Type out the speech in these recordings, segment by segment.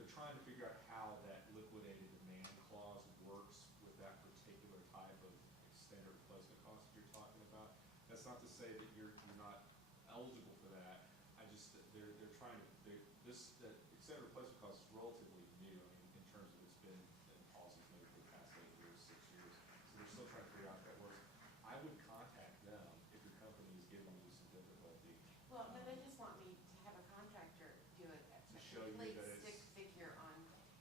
they're trying to figure out how that liquidated demand clause works with that particular type of extended replacement cost that you're talking about. That's not to say that you're not eligible for that. I just, they're trying to, that extended replacement cost is relatively new. I mean, in terms of it's been in policies maybe for the past 8 years, 6 years. So they're still trying to figure out if that works. I would contact them if your company is giving you some difficulty. Well, no, they just want me to have a contractor do it, To show you complete that stick it's. figure on,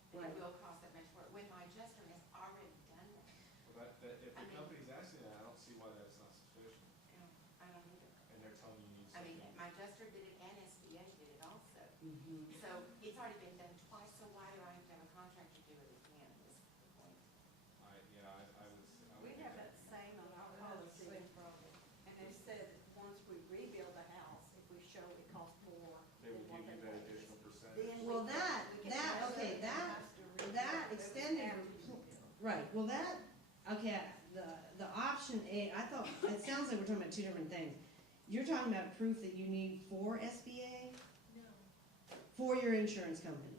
Right. it will cost that much more, when my adjuster has already done that. Well, if I the mean- company's asking that, I don't see why that's not sufficient. You know, I don't either. And they're telling you need I something. mean, my adjuster did it and SBA did it also. Mhm. So it's already been done twice, so why do I have to have a contractor do it again, is the point. I would. We have that same on our policy, and they said that once we rebuild the house, if we show it costs more. They will than what give you they that paid, additional percentage. then we Well, can- that, we can that, have okay, it that, has to rebuild that it extended, after you rebuild. right, well, that, okay, the option A, I thought, it sounds like we're talking about two different things. You're talking about proof that you need for SBA? No. For your insurance company.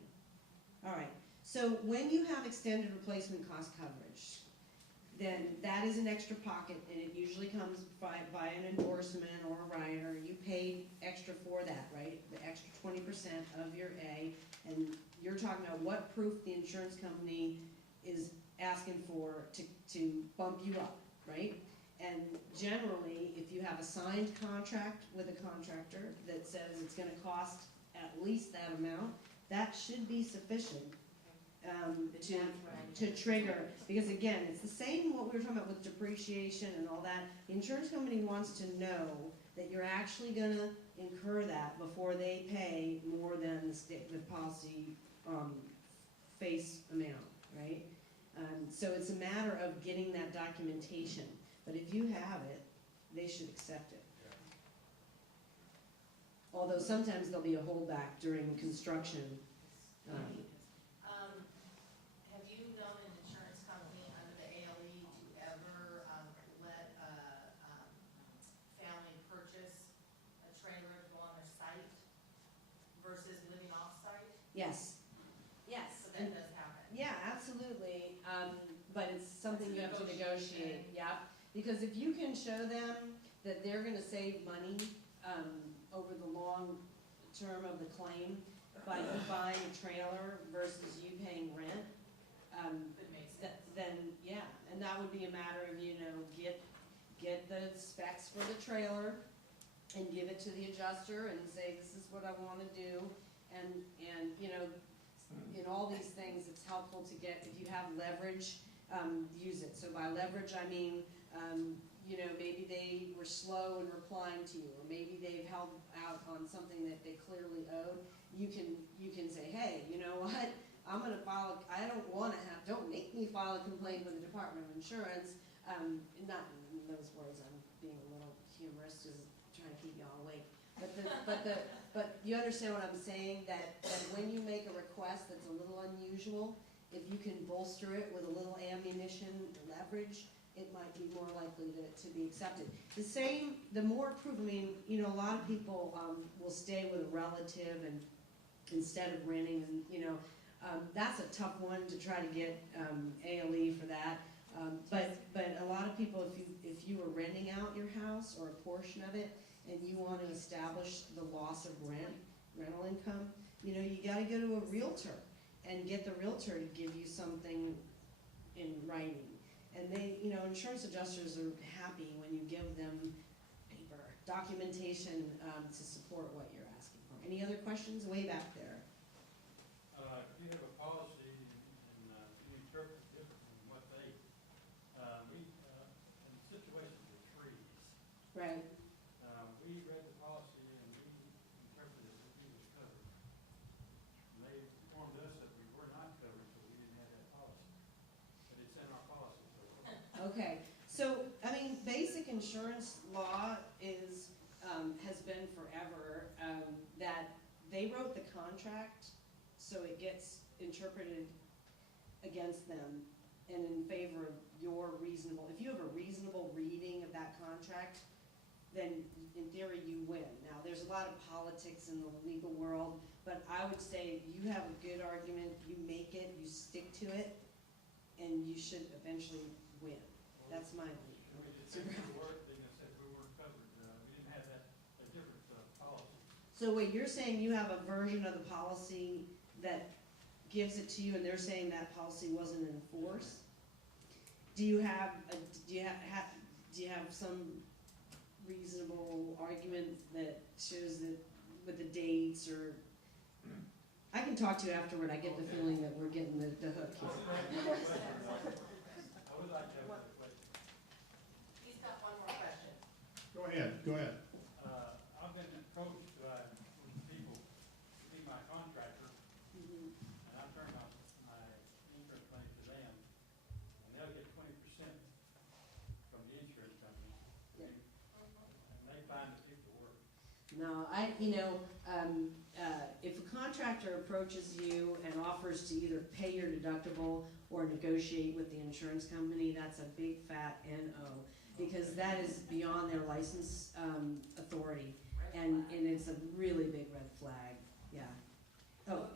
All right, so when you have extended replacement cost coverage, then that is an extra pocket, and it usually comes by an endorsement or a rider. You paid extra for that, right? The extra 20% of your A, and you're talking about what proof the insurance company is asking for to bump you up, right? And generally, if you have a signed contract with a contractor that says it's gonna cost at least that amount, that should be sufficient to trigger, because again, it's the same what we were talking about with depreciation and all that. The insurance company wants to know that you're actually gonna incur that before they pay more than the policy face amount, right? So it's a matter of getting that documentation, but if you have it, they should accept it. Yeah. Although sometimes there'll be a holdback during construction. Have you known an insurance company under the ALE to ever let a family purchase a trailer to go on their site versus living off-site? Yes, yes. So that does happen. Yeah, absolutely, but it's something you have to negotiate, Negotiation. yeah. Because if you can show them that they're gonna save money, over the long term of the claim by you buying a trailer versus you paying rent, That makes sense. then, yeah, and that would be a matter of, get the specs for the trailer and give it to the adjuster and say, this is what I wanna do, and, in all these things, it's helpful to get, if you have leverage, use it. So by leverage, I mean, maybe they were slow in replying to you, or maybe they've held out on something that they clearly owed. You can say, hey, you know what, I'm gonna file, don't make me file a complaint with the Department of Insurance. Not in those words, I'm being a little humorous, just trying to keep y'all awake. But you understand what I'm saying, that when you make a request that's a little unusual, if you can bolster it with a little ammunition, leverage, it might be more likely to be accepted. The more proof, I mean, a lot of people will stay with a relative and instead of renting, and that's a tough one to try to get ALE for that. But a lot of people, if you were renting out your house or a portion of it, and you want to establish the loss of rental income, you got to go to a realtor and get the realtor to give you something in writing. And they, insurance adjusters are happy when you give them paper, documentation to support what you're asking for. Any other questions? Way back there. If you have a policy and you interpret it different from what they, in situations with trees, Right. we read the policy and we interpreted that we was covered. And they informed us that we were not covered, so we didn't have that policy. But it's in our policy, so. Okay, so, I mean, basic insurance law has been forever, that they wrote the contract, so it gets interpreted against them and in favor of your reasonable, if you have a reasonable reading of that contract, then in theory you win. Now, there's a lot of politics in the legal world, but I would say you have a good argument, you make it, you stick to it, and you should eventually win. That's my belief. When we did the work, then they said we weren't covered, we didn't have that, a different, policy. So wait, you're saying you have a version of the policy that gives it to you, and they're saying that policy wasn't in force? Do you have some reasonable argument that shows that with the dates, or, I can talk to you afterward, I get the feeling that we're getting the hook here. I would like to have another question. He's got one more question. Go ahead. I've been approached by people, to be my contractor, Mhm. and I turn my insurance money to them, and they'll get 20% from the insurance company. Yeah. And they find the people work. No, if a contractor approaches you and offers to either pay your deductible or negotiate with the insurance company, that's a big fat NO, because that is beyond their license, authority, and it's a really big red flag, yeah. Oh,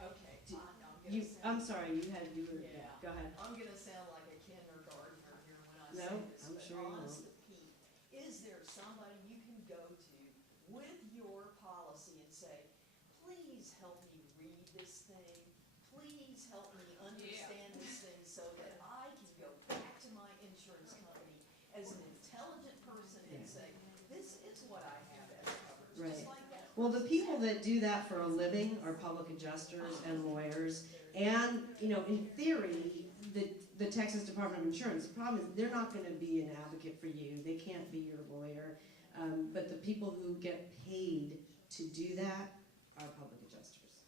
Okay, Do- I'm you, gonna I'm sound, sorry, you were, Yeah. go ahead. I'm gonna sound like a kindergartner here when I No, say this, I'm but sure you won't. honest to Pete, is there somebody you can go to with your policy and say, please help me read this thing, please help me understand this thing so that I can go back to my insurance company as an intelligent person and Yeah. say, this is what I have as coverage, Right. just like that. Well, the people that do that for a living are public adjusters and lawyers, and, in theory, the Texas Department of Insurance, the problem is, they're not gonna be an advocate for you, they can't be your lawyer, but the people who get paid to do that are public adjusters,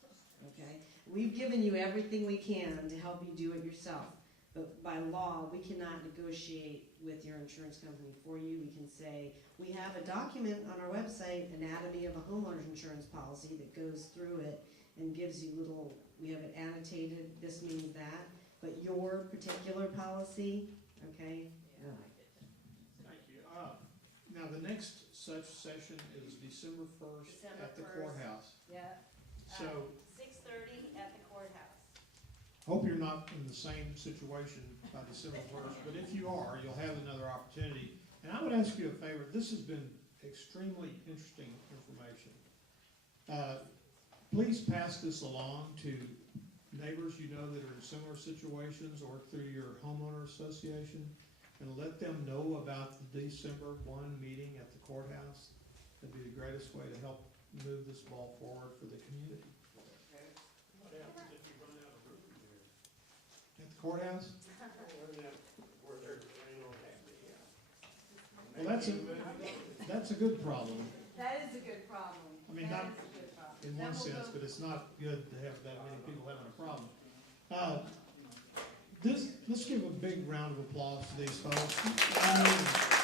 okay? We've given you everything we can to help you do it yourself, but by law, we cannot negotiate with your insurance company for you. We can say, we have a document on our website, Anatomy of a Homeowner's Insurance Policy, that goes through it and gives you we have it annotated, this means that, but your particular policy, okay? Yeah, no. I get that. Thank you. Now, the next such session is December 1st December at the 1st. courthouse. Yeah. So, 6:30 at the courthouse. hope you're not in the same situation by December 1st, but if you are, you'll have another opportunity. And I would ask you a favor, this has been extremely interesting information. Please pass this along to neighbors you know that are in similar situations, or through your homeowner association, and let them know about the December 1 meeting at the courthouse. That'd be the greatest way to help move this ball forward for the community. What happens if you run out of room there? At the courthouse? Where they're laying on half the year. Well, that's a good problem, That is a good problem. I mean, That not- is a good problem. in one sense, but it's not good to have that many people having a problem. Let's give a big round of applause to these folks.